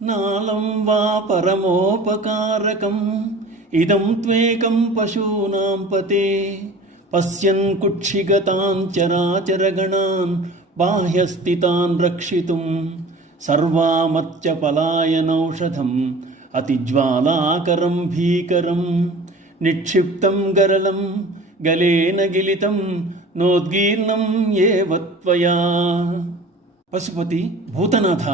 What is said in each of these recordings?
నాలం వా పరమోపకారకం ఇదం త్వేకం పశూనాం పతే పశ్యన్ కుక్షిగతాన్ చరాచరగణాన్ బాహ్యస్థితాన్ రక్షితుం సర్వామత్య పలాయనౌషధం అతిజ్వాలాకరం భీకరం నిక్షిప్తం గరళం గలేన గిలితం నోద్గీర్ణం ఏవ త్వయా. పశుపతి భూతనాథ,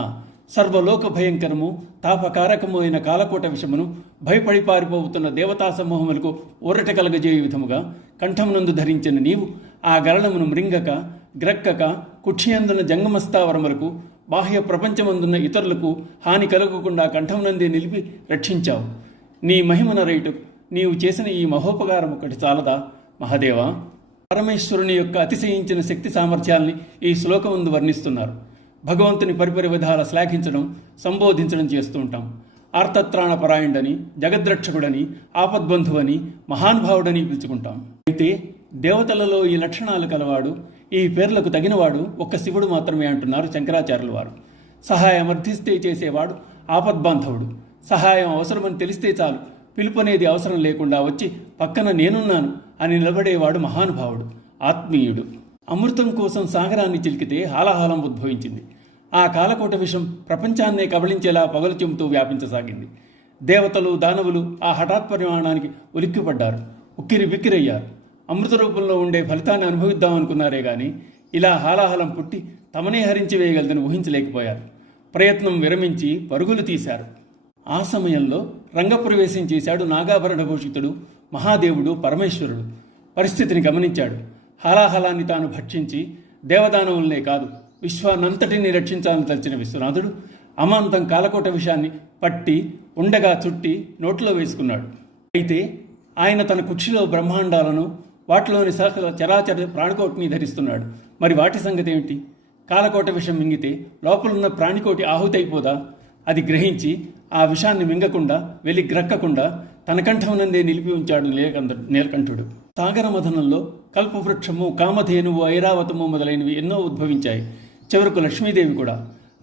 సర్వలోక భయంకరము తాపకారకము అయిన కాలకోట విషమును భయపడి పారిపోతున్న దేవతా సమూహములకు ఊరట కలగజేయు విధముగా కంఠమునందు ధరించిన నీవు ఆ గరళమును మృంగక గ్రక్కక కుక్షియందున జంగమస్థావరములకు బాహ్య ప్రపంచమందున్న ఇతరులకు హాని కలగకుండా కంఠమునందే నిలిపి రక్షించావు. నీ మహిమన రైటు నీవు చేసిన ఈ మహోపకారం ఒకటి చాలదా మహాదేవా? పరమేశ్వరుని యొక్క అతిశయించిన శక్తి సామర్థ్యాల్ని ఈ శ్లోకముందు వర్ణిస్తున్నారు. భగవంతుని పరిపరి విధాల శ్లాఘించడం, సంబోధించడం చేస్తూ ఉంటాం. ఆర్తత్రాణపరాయణుడని, జగద్రక్షకుడని, ఆపద్బంధువని, మహానుభావుడని పిలుచుకుంటాం. అయితే దేవతలలో ఈ లక్షణాలు కలవాడు, ఈ పేర్లకు తగినవాడు ఒక్క శివుడు మాత్రమే అంటున్నారు శంకరాచార్యుల వారు. సహాయం అర్థిస్తే చేసేవాడు ఆపద్బాంధవుడు. సహాయం అవసరమని తెలిస్తే చాలు, పిలుపనేది అవసరం లేకుండా వచ్చి పక్కన నేనున్నాను అని నిలబడేవాడు మహానుభావుడు, ఆత్మీయుడు. అమృతం కోసం సాగరాన్ని చిలికితే హాలాహలం ఉద్భవించింది. ఆ కాలకోట విషం ప్రపంచాన్నే కబళించేలా పగలు చెబుతూ వ్యాపించసాగింది. దేవతలు దానవులు ఆ హఠాత్ పరిమాణానికి ఉలిక్కిపడ్డారు, ఉక్కిరి బిక్కిరయ్యారు. అమృత రూపంలో ఉండే ఫలితాన్ని అనుభవిద్దామనుకున్నారే గాని ఇలా హాలాహలం పుట్టి తమనే హరించి వేయగలదని ఊహించలేకపోయారు. ప్రయత్నం విరమించి పరుగులు తీశారు. ఆ సమయంలో రంగప్రవేశం చేశాడు నాగాభరణ భూషితుడు మహాదేవుడు పరమేశ్వరుడు. పరిస్థితిని గమనించాడు. హాలాహలాన్ని తాను భక్షించి దేవదానవులనే కాదు విశ్వానంతటిని రక్షించాలని తలచిన విశ్వనాథుడు అమాంతం కాలకోట విషయాన్ని పట్టి ఉండగా చుట్టి నోట్లో వేసుకున్నాడు. అయితే ఆయన తన కుక్షిలో బ్రహ్మాండాలను, వాటిలోని సకల చరాచర ప్రాణికోటిని ధరిస్తున్నాడు. మరి వాటి సంగతి ఏమిటి? కాలకోట విషం మింగితే లోపలున్న ప్రాణికోటి ఆహుతైపోదా? అది గ్రహించి ఆ విషాన్ని మింగకుండా వెళ్ళి గ్రక్కకుండా తన కంఠమునందే నిలిపి ఉంచాడు నీలకంఠుడు. సాగర మథనంలో కల్పవృక్షము, కామధేనువు, ఐరావతము మొదలైనవి ఎన్నో ఉద్భవించాయి. చివరకు లక్ష్మీదేవి కూడా.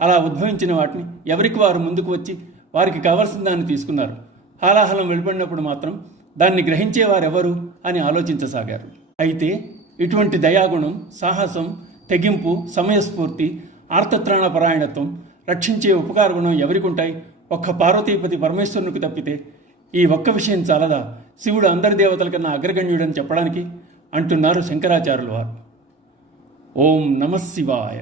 అలా ఉద్భవించిన వాటిని ఎవరికి వారు ముందుకు వచ్చి వారికి కావలసిన దాన్ని తీసుకున్నారు. హాలాహలం వెళ్ళిపడినప్పుడు మాత్రం దాన్ని గ్రహించేవారెవరు అని ఆలోచించసాగారు. అయితే ఇటువంటి దయాగుణం, సాహసం, తెగింపు, సమయస్ఫూర్తి, ఆర్తత్రాణపరాయణత్వం, రక్షించే ఉపకార గుణం ఎవరికుంటాయి? ఒక్క పార్వతీపతి పరమేశ్వరునికి తప్పితే. ఈ ఒక్క విషయం చాలదా శివుడు అందరి దేవతల కన్నా అగ్రగణ్యుడని చెప్పడానికి అంటున్నారు శంకరాచార్యుల వారు. ఓం నమః శివాయ.